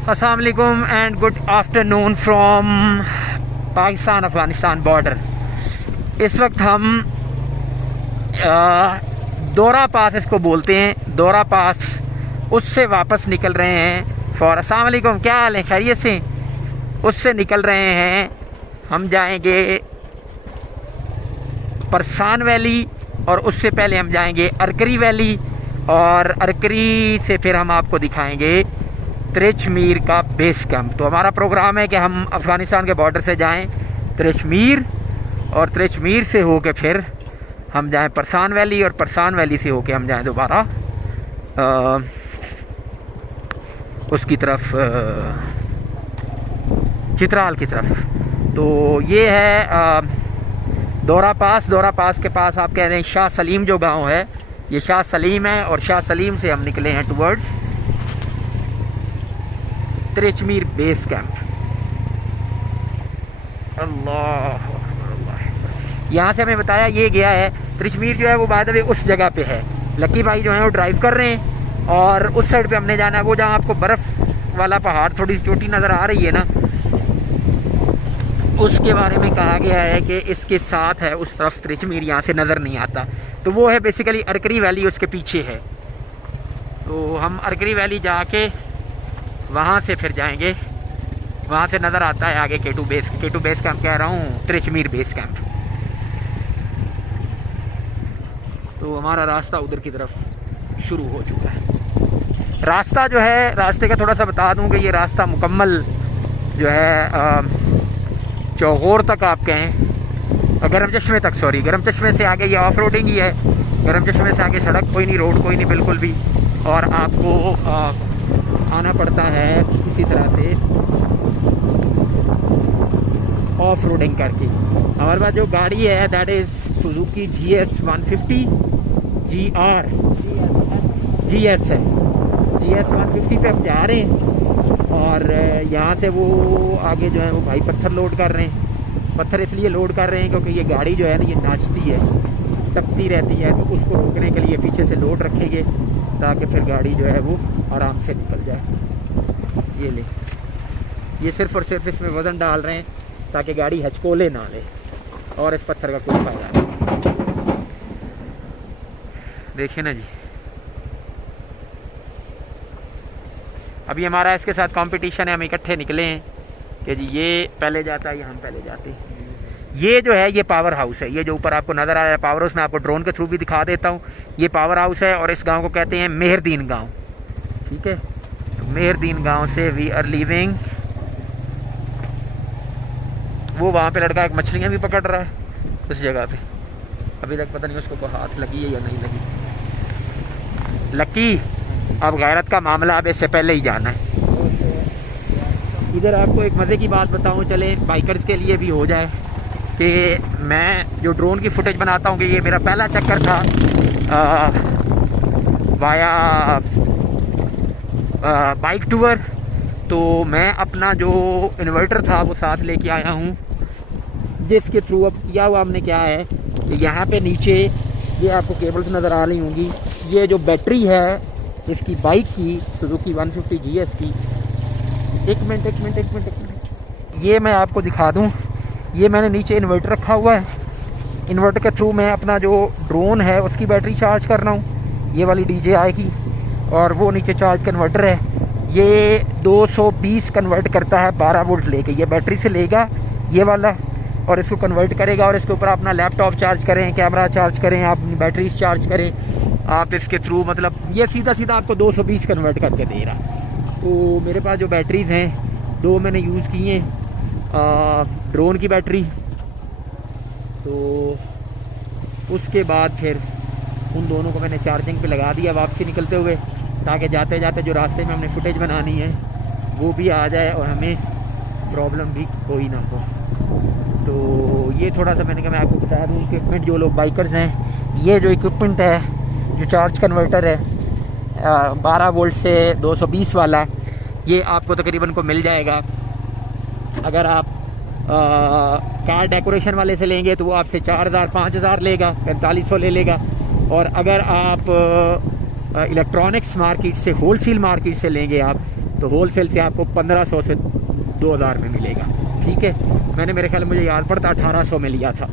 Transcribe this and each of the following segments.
अस्सलाम वालेकुम and good afternoon from Pakistan Afghanistan border. इस वक्त हम दौरा पास इसको बोलते हैं, दौरा पास उससे वापस निकल रहे हैं फॉर। अस्सलाम वालेकुम, क्या हाल है, खैरियत से? उससे निकल रहे हैं, हम जाएंगे परसान वैली और उससे पहले हम जाएंगे अरकरी वैली और अरकरी से फिर हम आपको दिखाएंगे त्रिचमीर का बेस कैंप। तो हमारा प्रोग्राम है कि हम अफ़गानिस्तान के बॉर्डर से जाएं त्रिचमीर और त्रिचमीर से होके फिर हम जाएं परसान वैली और परसान वैली से होके हम जाएं दोबारा उसकी तरफ चित्राल की तरफ। तो ये है दौरा पास। दौरा पास के पास आप कह रहे हैं शाह सलीम जो गांव है, ये शाह सलीम है और शाह सलीम से हम निकले हैं टुवर्ड्स त्रिचमीर बेस कैंप। अल्लाह, यहाँ से हमें बताया ये गया है त्रिचमीर जो है वो बाय द वे उस जगह पे है। लकी भाई जो है वो ड्राइव कर रहे हैं और उस साइड पे हमने जाना है, वो जहाँ आपको बर्फ़ वाला पहाड़ थोड़ी सी चोटी नज़र आ रही है ना, उसके बारे में कहा गया है कि इसके साथ है उस तरफ त्रिचमीर, यहाँ से नज़र नहीं आता। तो वो है बेसिकली अरकरी वैली, उसके पीछे है। तो हम अरकरी वैली जाके वहाँ से फिर जाएंगे, वहाँ से नज़र आता है आगे केटू बेस कैंप कह रहा हूँ, त्रिचमीर बेस कैंप। तो हमारा रास्ता उधर की तरफ शुरू हो चुका है। रास्ता जो है, रास्ते का थोड़ा सा बता दूँ कि ये रास्ता मुकम्मल जो है चौगोर तक आप कहें, गरम चश्मे तक, सॉरी गरम चश्मे से आगे ये ऑफ रोडिंग ही है। गरम चश्मे से आगे सड़क कोई नहीं, रोड कोई नहीं बिल्कुल भी, और आपको आना पड़ता है इसी तरह से ऑफ रोडिंग करके। हमारे पास जो गाड़ी है that is Suzuki GS 150 GR GS है, GS 150 पे हम जा रहे हैं। और यहाँ से वो आगे जो है वो भाई पत्थर लोड कर रहे हैं। पत्थर इसलिए लोड कर रहे हैं क्योंकि ये गाड़ी जो है ना ये नाचती है, टपती रहती है, तो उसको रोकने के लिए पीछे से लोड रखेंगे ताकि फिर गाड़ी जो है वो आराम से निकल जाए। ये ले, ये सिर्फ और सिर्फ इसमें वज़न डाल रहे हैं ताकि गाड़ी हचकोले ना ले, और इस पत्थर का कोई फ़ायदा नहीं। देखिए ना जी, अभी हमारा इसके साथ कंपटीशन है, हम इकट्ठे निकले हैं कि जी ये पहले जाता है या हम पहले जाते हैं। ये जो है ये पावर हाउस है, ये जो ऊपर आपको नज़र आ रहा है पावर हाउस, मैं आपको ड्रोन के थ्रू भी दिखा देता हूँ। ये पावर हाउस है और इस गांव को कहते हैं मेहरदीन गांव, ठीक है। तो मेहरदीन गांव से वी आर लीविंग। वो वहाँ पे लड़का एक मछलियाँ भी पकड़ रहा है उस जगह पे, अभी तक पता नहीं उसको कोई हाथ लगी है या नहीं लगी। लकी, अब गैरत का मामला अब इससे पहले ही जाना है। इधर आपको एक मज़े की बात बताऊं, चले बाइकर्स के लिए भी हो जाए, कि मैं जो ड्रोन की फुटेज बनाता हूँ कि ये मेरा पहला चक्कर था वाया बाइक टूर। तो मैं अपना जो इन्वर्टर था वो साथ लेके आया हूँ, जिसके थ्रू अब किया हुआ हमने क्या है कि यहाँ पे नीचे ये आपको केबल्स नज़र आ रही होंगी, ये जो बैटरी है इसकी बाइक की सुजुकी 150 GS की, एक मिनट ये मैं आपको दिखा दूं। ये मैंने नीचे इन्वर्टर रखा हुआ है, इन्वर्टर के थ्रू मैं अपना जो ड्रोन है उसकी बैटरी चार्ज कर रहा हूँ, ये वाली DJI की, और वो नीचे चार्ज कन्वर्टर है, ये 220 कन्वर्ट करता है 12 वोल्ट लेके। ये बैटरी से लेगा ये वाला और इसको कन्वर्ट करेगा, और इसके ऊपर अपना लैपटॉप चार्ज करें, कैमरा चार्ज करें, आप अपनी बैटरीज चार्ज करें आप इसके थ्रू, मतलब ये सीधा सीधा आपको 220 कन्वर्ट करके दे रहा। तो मेरे पास जो बैटरीज़ हैं, दो मैंने यूज़ की हैं ड्रोन की बैटरी, तो उसके बाद फिर उन दोनों को मैंने चार्जिंग पे लगा दिया वापसी निकलते हुए, ताकि जाते जाते जो रास्ते में हमने फुटेज बनानी है वो भी आ जाए और हमें प्रॉब्लम भी कोई ना हो। तो ये थोड़ा सा मैंने कहा मैं आपको बता दूँ इक्विपमेंट, जो लोग बाइकर्स हैं, ये जो इक्विपमेंट है जो चार्ज कन्वर्टर है 12 वोल्ट से 220 वाला, ये आपको तकरीबन को मिल जाएगा। अगर आप कार डेकोरेशन वाले से लेंगे तो वो आपसे 4000-5000 लेगा, 4500 ले लेगा। और अगर आप इलेक्ट्रॉनिक्स मार्केट से, होलसेल मार्केट से लेंगे आप, तो होल सेल से आपको 1500 से 2000 में मिलेगा। ठीक है, मैंने मेरे ख्याल मुझे याद पड़ता 1800 में लिया था,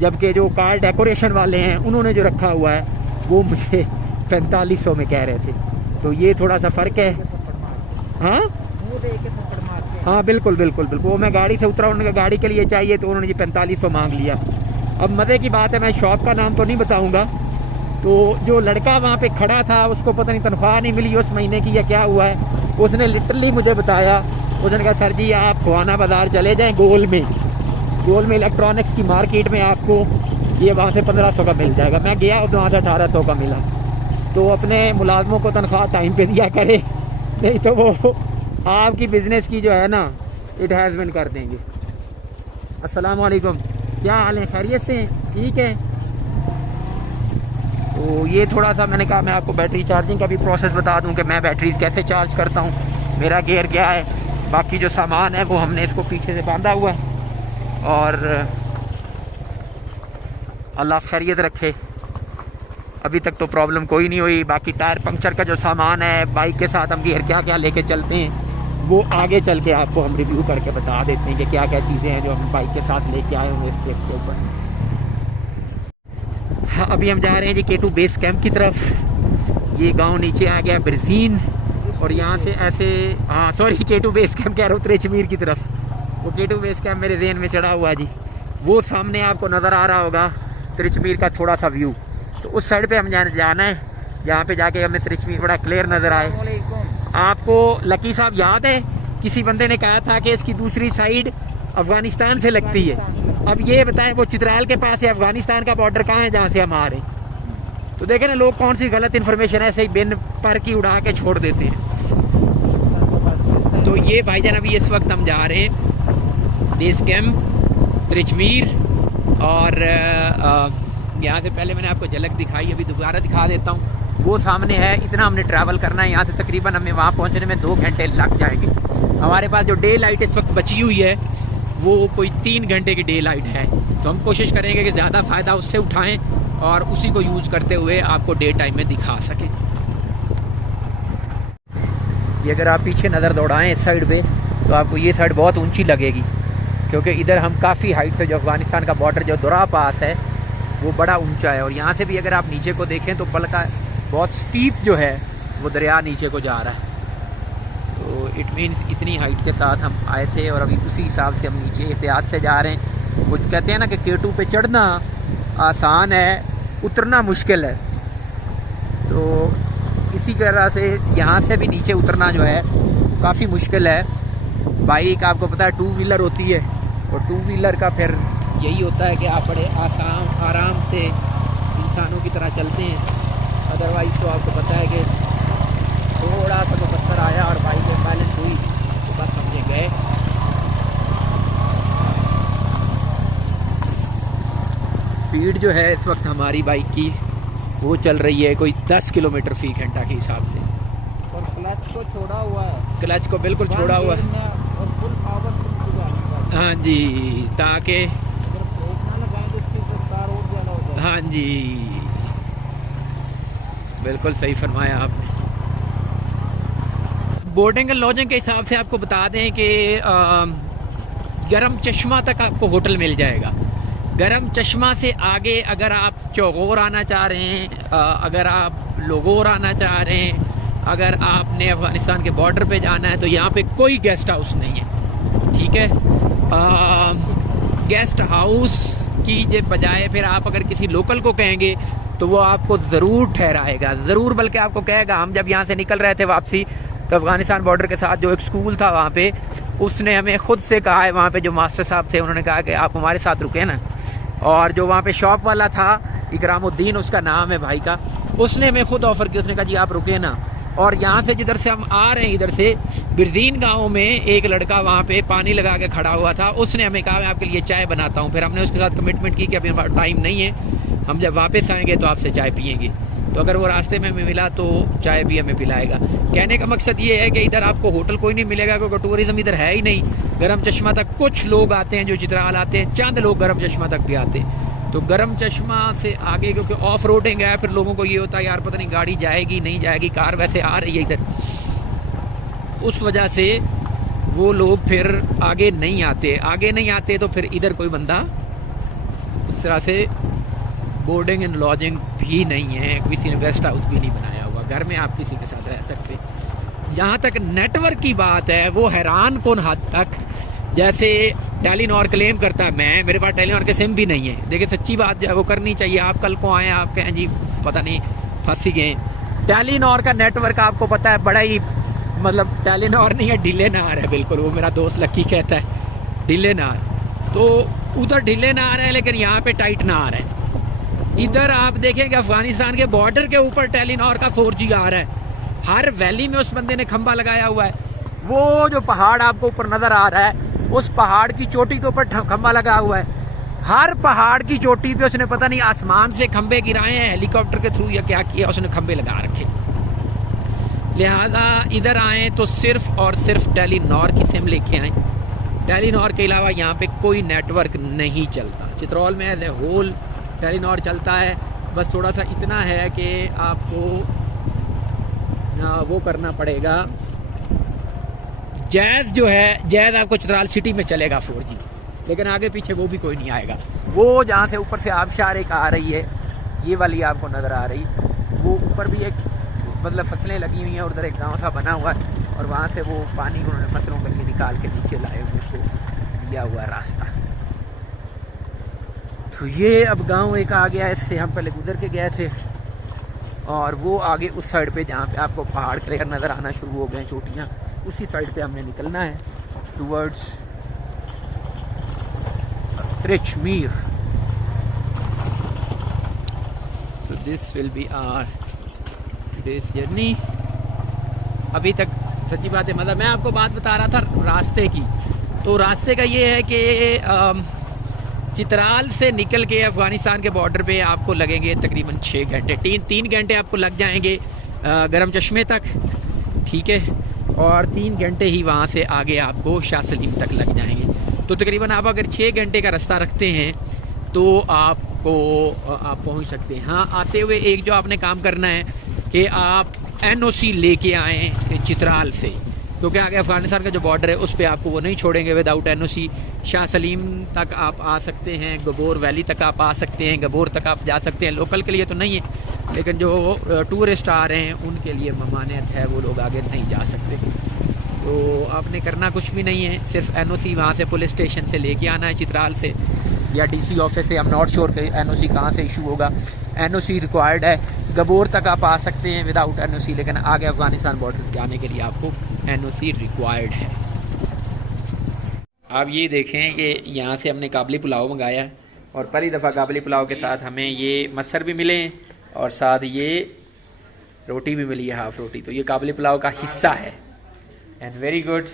जबकि जो कार डेकोरेशन वाले हैं उन्होंने जो रखा हुआ है वो मुझे 4500 में कह रहे थे। तो ये थोड़ा सा फ़र्क है। हाँ हाँ बिल्कुल बिल्कुल बिल्कुल। वो मैं गाड़ी से उतरा, उन्होंने गाड़ी के लिए चाहिए तो उन्होंने जी 4500 मांग लिया। अब मज़े की बात है, मैं शॉप का नाम तो नहीं बताऊंगा। तो जो लड़का वहाँ पे खड़ा था उसको पता नहीं तनख्वाह नहीं मिली उस महीने की या क्या हुआ है, उसने लिटरली मुझे बताया, उसने कहा सर जी आप खुआना बाज़ार चले जाएँ, गोल में इलेक्ट्रॉनिक्स की मार्केट में आपको ये वहाँ से 1500 का मिल जाएगा। मैं गया और वहाँ से 1800 का मिला। तो अपने मुलाजमों को तनख्वाह टाइम पे दिया करे, नहीं तो वो आपकी बिज़नेस की जो है ना इट हैज़ बिन कर देंगे। अस्सलाम वालेकुम, क्या हाल है, खैरियत से? ठीक है। तो ये थोड़ा सा मैंने कहा मैं आपको बैटरी चार्जिंग का भी प्रोसेस बता दूं कि मैं बैटरीज कैसे चार्ज करता हूँ, मेरा गियर क्या है। बाकी जो सामान है वो हमने इसको पीछे से बांधा हुआ है और अल्लाह खैरियत रखे, अभी तक तो प्रॉब्लम कोई नहीं हुई। बाकी टायर पंक्चर का जो सामान है, बाइक के साथ हम गियर क्या क्या लेके चलते हैं वो आगे चल के आपको हम रिव्यू करके बता देते हैं कि क्या क्या चीज़ें हैं जो हम बाइक के साथ लेके आए हुए इस ट्रिप के ऊपर। हाँ, अभी हम जा रहे हैं जी K2 बेस कैंप की तरफ। ये गांव नीचे आ गया बिरजीन और यहाँ से ऐसे, हाँ सॉरी K2 बेस कैंप कह रहा हूँ, त्रिचमीर की तरफ। वो K2 बेस कैंप मेरे ज़हन में चढ़ा हुआ जी, वो सामने आपको नज़र आ रहा होगा त्रिचमीर का थोड़ा सा व्यू। तो उस साइड पे हम जाना है, जहाँ पे जाके हमें त्रिचमीर बड़ा क्लियर नज़र आए। आपको लकी साहब याद है किसी बंदे ने कहा था कि इसकी दूसरी साइड अफगानिस्तान से लगती है। अब ये बताएं वो चित्राल के पास है, अफगानिस्तान का बॉर्डर कहाँ है जहाँ से हम आ रहे हैं? तो देखें ना लोग कौन सी गलत इन्फॉर्मेशन ऐसे ही बिन पर की उड़ा के छोड़ देते हैं। तो ये भाईजान अभी इस वक्त हम जा रहे हैं बेस कैंप त्रिचमीर और यहाँ से पहले मैंने आपको झलक दिखाई, अभी दोबारा दिखा देता हूँ। वो सामने है, इतना हमने ट्रैवल करना है यहाँ से, तकरीबन हमें वहाँ पहुँचने में 2 घंटे लग जाएंगे। हमारे पास जो डे लाइट इस वक्त बची हुई है वो कोई 3 घंटे की डे लाइट है, तो हम कोशिश करेंगे कि ज़्यादा फ़ायदा उससे उठाएं और उसी को यूज़ करते हुए आपको डे टाइम में दिखा सकें। ये अगर आप पीछे नज़र दौड़ाएं इस साइड पे तो आपको ये साइड बहुत ऊंची लगेगी, क्योंकि इधर हम काफ़ी हाइट से, जो अफगानिस्तान का बॉर्डर जो दुरा पास है वो बड़ा ऊंचा है। और यहाँ से भी अगर आप नीचे को देखें तो बल्कि बहुत स्टीप जो है वो दरिया नीचे को जा रहा है। तो इट मीन्स इतनी हाइट के साथ हम आए थे और अभी उसी हिसाब से हम नीचे एहतियात से जा रहे हैं। वो कहते हैं ना कि K2 पे चढ़ना आसान है, उतरना मुश्किल है। तो इसी तरह से यहाँ से भी नीचे उतरना जो है काफ़ी मुश्किल है। बाइक आपको पता है 2 व्हीलर होती है और 2 व्हीलर का फिर यही होता है कि आप बड़े आराम से इंसानों की तरह चलते हैं। अदरवाइज़ तो आपको पता है कि थोड़ा सा तो पत्थर आया और बाइक बैलेंस हुई तो बस समझे गए। स्पीड जो है इस वक्त हमारी बाइक की वो चल रही है कोई 10 किलोमीटर फी घंटा के हिसाब से। और क्लच को छोड़ा हुआ है, क्लच को बिल्कुल छोड़ा हुआ है। और फुल पावर। हाँ जी, ताकि ब्रेक ना लगाएं तो इसकी रफ्तार और ज़्यादा हो जाए। हाँ जी, बिल्कुल सही फरमाया आपने। बोर्डिंग एंड लॉजिंग के हिसाब से आपको बता दें कि गरम चश्मा तक आपको होटल मिल जाएगा। गरम चश्मा से आगे अगर आप चौगोर आना चाह रहे हैं, अगर आप लोगोर आना चाह रहे हैं, अगर आपने अफ़गानिस्तान के बॉर्डर पे जाना है तो यहाँ पे कोई गेस्ट हाउस नहीं है। ठीक है, गेस्ट हाउस की बजाय फिर आप अगर किसी लोकल को कहेंगे तो वो आपको ज़रूर ठहराएगा, ज़रूर, बल्कि आपको कहेगा। हम जब यहाँ से निकल रहे थे वापसी तो अफ़गानिस्तान बॉर्डर के साथ जो एक स्कूल था वहाँ पे, उसने हमें ख़ुद से कहा है, वहाँ पे जो मास्टर साहब थे उन्होंने कहा कि आप हमारे साथ रुके ना। और जो वहाँ पे शॉप वाला था, इकरामुद्दीन उसका नाम है भाई का, उसने हमें खुद ऑफ़र किया, उसने कहा जी आप रुके ना। और यहाँ से जिधर से हम आ रहे हैं, इधर से बिरजीन गांव में एक लड़का वहाँ पे पानी लगा के खड़ा हुआ था, उसने हमें कहा मैं आपके लिए चाय बनाता हूँ। फिर हमने उसके साथ कमिटमेंट की कि अभी हमारा टाइम नहीं है, हम जब वापस आएंगे तो आपसे चाय पियेंगे। तो अगर वो रास्ते में हमें मिला तो चाय भी हमें पिलाएगा। कहने का मकसद ये है कि इधर आपको होटल कोई नहीं मिलेगा, क्योंकि टूरिज़्म इधर है ही नहीं। गरम चश्मा तक कुछ लोग आते हैं जो चित्राल आते हैं, चंद लोग गरम चश्मा तक भी आते हैं। तो गरम चश्मा से आगे क्योंकि ऑफ रोडिंग है, फिर लोगों को ये होता है यार पता नहीं गाड़ी जाएगी नहीं जाएगी, कार वैसे आ रही है इधर। उस वजह से वो लोग फिर आगे नहीं आते तो फिर इधर कोई बंदा इस तरह से बोर्डिंग एंड लॉजिंग भी नहीं है, किसी ने गेस्ट हाउस भी नहीं बनाया हुआ, घर में आप किसी के साथ रह सकते। जहाँ तक नेटवर्क की बात है वो हैरान कौन हद तक, जैसे टेलीनॉर क्लेम करता है मैं मेरे पास टेलीनॉर के सिम भी नहीं है। देखिए सच्ची बात जो है वो करनी चाहिए। आप कल को आए आप कहें जी पता नहीं फंस ही गए। टेलीनॉर का नेटवर्क आपको पता है बड़ा ही मतलब टेलीनॉर नहीं है ढिलेनार है बिल्कुल, वो मेरा दोस्त लक्की कहता है ढिलेनार, तो उधर ढिलेनार है लेकिन यहाँ पे टाइट नार है। इधर आप देखेंगे अफगानिस्तान के बॉर्डर के ऊपर टेलीनॉर का 4G आ रहा है, हर वैली में उस बंदे ने खंभा लगाया हुआ है। वो जो पहाड़ आपको ऊपर नजर आ रहा है उस पहाड़ की चोटी के ऊपर खंभा लगा हुआ है। हर पहाड़ की चोटी पे उसने पता नहीं आसमान से खंभे गिराए हैं हेलीकॉप्टर के थ्रू या क्या किया, उसने खंभे लगा रखे। लिहाजा इधर आए तो सिर्फ और सिर्फ टेलीनॉर की सिम लेके आए। टेलीनॉर के अलावा यहाँ पे कोई नेटवर्क नहीं चलता। चित्रौल में एज ए होल टेलीनॉर चलता है, बस थोड़ा सा इतना है कि आपको वो करना पड़ेगा, जैज़ जो है जैज़ आपको चित्राल सिटी में चलेगा 4G, लेकिन आगे पीछे वो भी कोई नहीं आएगा। वो जहाँ से ऊपर से आबशार एक आ रही है ये वाली आपको नज़र आ रही, वो ऊपर भी एक मतलब फसलें लगी हुई हैं और उधर एक गाँव सा बना हुआ है और वहाँ से वो पानी उन्होंने फसलों के लिए निकाल के नीचे लाए हुए उसको दिया हुआ रास्ता। तो ये अब गांव एक आ गया, इससे हम पहले गुजर के गए थे और वो आगे उस साइड पे जहाँ पे आपको पहाड़ क्लियर नज़र आना शुरू हो गए चोटियाँ, उसी साइड पे हमने निकलना है टूवर्ड्स त्रिचमीर। तो this will be our today's journey. अभी तक सच्ची बात है मतलब मैं आपको बात बता रहा था रास्ते की, तो रास्ते का ये है कि चित्राल से निकल के अफ़गानिस्तान के बॉर्डर पे आपको लगेंगे तकरीबन 6 घंटे, 3 घंटे आपको लग जाएंगे गरम चश्मे तक, ठीक है, और 3 घंटे ही वहाँ से आगे आपको शाह सलीम तक लग जाएंगे। तो तकरीबन आप अगर 6 घंटे का रास्ता रखते हैं तो आप पहुँच सकते हैं। हाँ, आते हुए एक जो आपने काम करना है कि आप NOC लेके आएँ चित्राल से, क्योंकि आगे अफ़गानिस्तान का जो बॉर्डर है उस पर आपको वो नहीं छोड़ेंगे विदाउट NOC। शाह सलीम तक आप आ सकते हैं, गबोर वैली तक आप आ सकते हैं, गबोर तक आप जा सकते हैं। लोकल के लिए तो नहीं है, लेकिन जो टूरिस्ट आ रहे हैं उनके लिए ममानियत है, वो लोग आगे नहीं जा सकते। तो आपने करना कुछ भी नहीं है, सिर्फ NOC वहाँ से पुलिस स्टेशन से लेके आना है चित्राल से या DC ऑफिस से। आई एम नॉट श्योर कि NOC कहाँ से इशू होगा। NOC रिक्वायर्ड है। गबोर तक आप आ सकते हैं विदाउट NOC, लेकिन आगे अफ़गानिस्तान बॉर्डर जाने के लिए आपको NOC रिक्वायर्ड है। आप ये देखें कि यहाँ से हमने काबली पुलाव मंगाया है और पहली दफ़ा काबली पुलाव के साथ हमें ये मसर भी मिले हैं और साथ ये रोटी भी मिली है, हाफ़ रोटी। तो ये काबली पुलाव का हिस्सा है एंड वेरी गुड।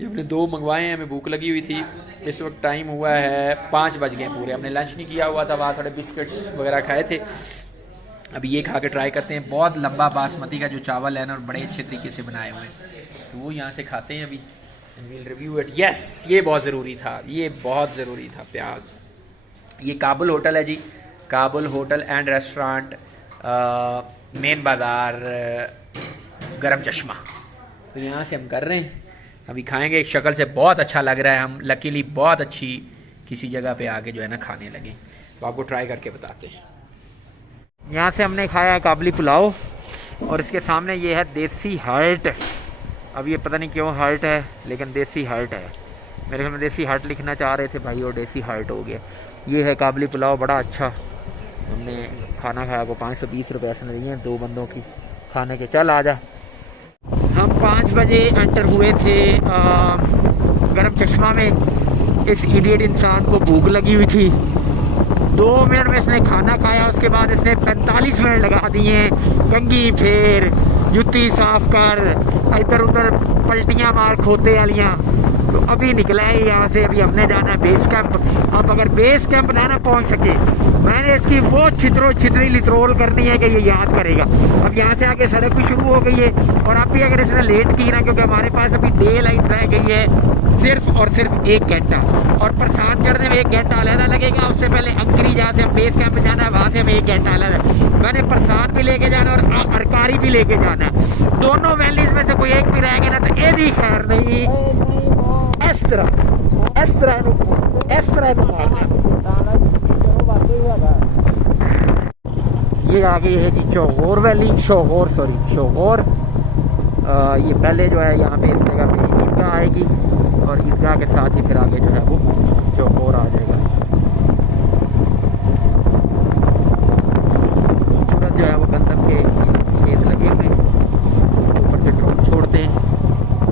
ये हमने 2 मंगवाए हैं, हमें भूख लगी हुई थी। इस वक्त टाइम हुआ है 5 बज गए पूरे, हमने लंच नहीं किया हुआ था, वहाँ थोड़े बिस्किट्स वगैरह खाए थे। अभी ये खा के ट्राई करते हैं। बहुत लंबा बासमती का जो चावल है ना और बड़े अच्छे तरीके से बनाए हुए हैं, तो वो यहाँ से खाते हैं अभी। We'll review it. Yes, ये बहुत ज़रूरी था, ये बहुत ज़रूरी था प्याज। ये काबुल होटल है जी, Kabul hotel and restaurant, main बाज़ार, गरम चश्मा। तो यहाँ से हम कर रहे हैं, अभी खाएंगे। एक शक्ल से बहुत अच्छा लग रहा है, हम लकीली बहुत अच्छी किसी जगह पे आके जो है ना खाने लगे, तो आपको ट्राई करके बताते हैं। यहाँ से हमने खाया काबली पुलाव और इसके सामने ये है देसी हट। अब ये पता नहीं क्यों हर्ट है, लेकिन देसी हर्ट है। मेरे ख्याल में देसी हर्ट लिखना चाह रहे थे भाई और देसी हर्ट हो गया। ये है काबली पुलाव, बड़ा अच्छा। हमने खाना खाया को 520 रुपये ऐसे दिए हैं 2 बंदों की खाने के। चल आजा। हम 5 बजे एंटर हुए थे गरम चश्मा में। इस इडियट इंसान को भूख लगी हुई थी, 2 मिनट में इसने खाना खाया, उसके बाद इसने 45 मिनट लगा दिए कंघी फेर, जुत्ती साफ कर, इधर उधर पलटियां मार खोते वालियाँ। तो अभी निकला है यहाँ से, अभी हमने जाना है बेस कैंप। अब अगर बेस कैंप ना पहुँच सके, मैंने इसकी वो छितरी लित्रोल करनी है कि ये याद करेगा। अब यहाँ से आगे सड़क भी शुरू हो गई है और अब भी अगर इसने लेट की ना, क्योंकि हमारे पास अभी डे लाइट रह गई है सिर्फ और सिर्फ 1 घंटा, और प्रसान चढ़ने में 1 घंटा अलग लगेगा। उससे पहले अंकरी जहाँ से हम बेस कैंप में जाना है वहाँ से हमें 1 घंटा अलग है। मैंने प्रसान भी लेके जाना और अरकारी भी लेके जाना है। दोनों वैलीज में से कोई एक भी रहेगा ना तो एदी खैर नहीं। इस तरह इस तरह मारना। ये आ गई है जी चौगोर वैली, शोगोर। ये पहले जो है यहाँ पे इस जगह पे ईदगाह आएगी, और ईदगाह के साथ ही फिर आगे जो है वो चौगोर आ जाएगा। खूबसूरत जो है वो गंदम के खेत लगे हुए, उसके ऊपर से ड्रोन छोड़ते हैं।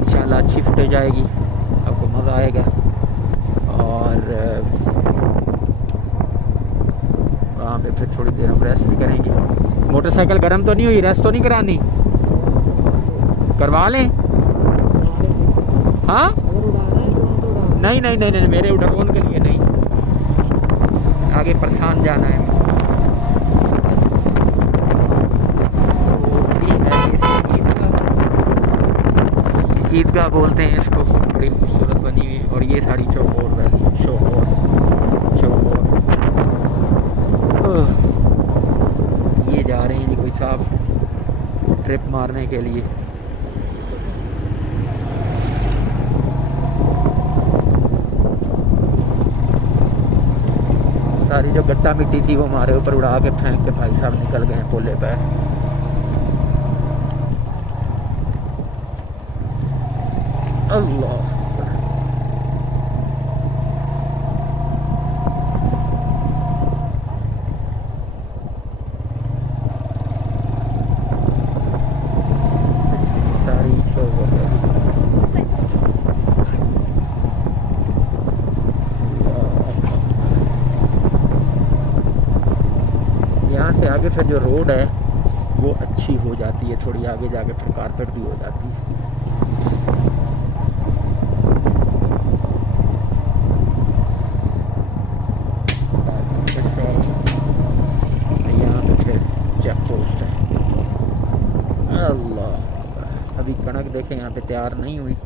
इंशाल्लाह अच्छी फुटेज आएगी, आपको मज़ा आएगा। और वहाँ पे फिर थोड़ी देर हम रेस्ट भी करेंगे। मोटरसाइकिल गर्म तो नहीं हुई? रेस्ट तो नहीं करानी? करवा लें? हाँ नहीं नहीं नहीं नहीं, मेरे ड्रोन के लिए नहीं, आगे प्रसान जाना है। ईदगाह बोलते हैं इसको, बड़ी खूबसूरत बनी हुई। और ये सारी चौगोर वैली, चौगोर। ये जा रहे हैं जी कोई साहब ट्रिप मारने के लिए। सारी जो गट्टा मिट्टी थी वो हमारे ऊपर उड़ा के फेंक के भाई साहब निकल गए हैं पोले पे। अल्लाह आगे फिर जो रोड है वो अच्छी हो जाती है, थोड़ी आगे जाके फिर कारपेट भी हो जाती है। यहाँ पे फिर चेक पोस्ट है। अल्लाह, अभी कणक देखें यहाँ पे तैयार नहीं हुई।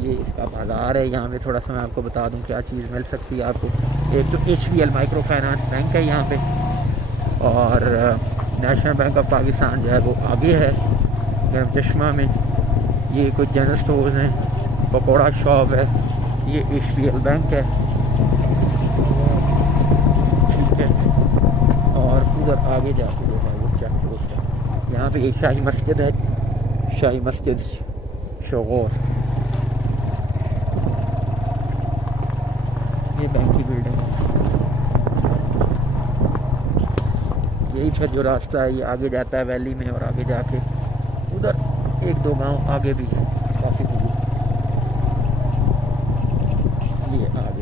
ये इसका बाज़ार है। यहाँ पे थोड़ा सा मैं आपको बता दूँ क्या चीज़ मिल सकती है आपको। एक तो HBL माइक्रो फाइनेंस बैंक है यहाँ पे, और नेशनल बैंक ऑफ पाकिस्तान जो है वो आगे है गर्म चश्मा में। ये कुछ जनरल स्टोर्स हैं, पकौड़ा शॉप है, ये HBL बैंक है, ठीक है। और उधर आगे जाके जो है वो चेक पोस्ट है। यहाँ पे एक शाही मस्जिद है, शाही मस्जिद शोगोर। ये बैंक की बिल्डिंग है। यही फिर जो रास्ता है ये आगे जाता है वैली में, और आगे जाके उधर 1-2 गांव आगे भी है काफ़ी दूर। ये आगे